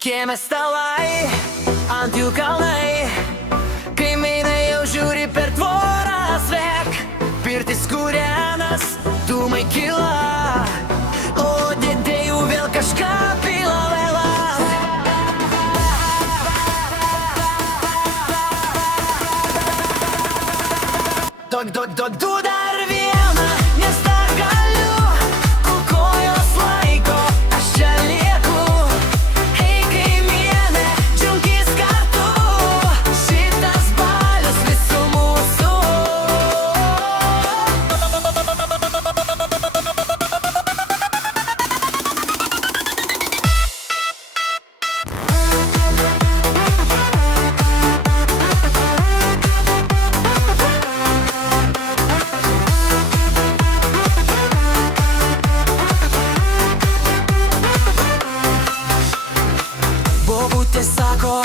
Kieme stalai, ant jų kalnai, kaimynai jau žiūri per tvorą svek. Pirtis kūrenas, dūmai kyla, o dėdėjų vėl kažką pila vėla. Du dar vieną miestą galiu, kol kojos laiko, aš čia lieku. Ei kaimienė, džiaukis kartu, šitas balius visų mūsų. Bobutė sako,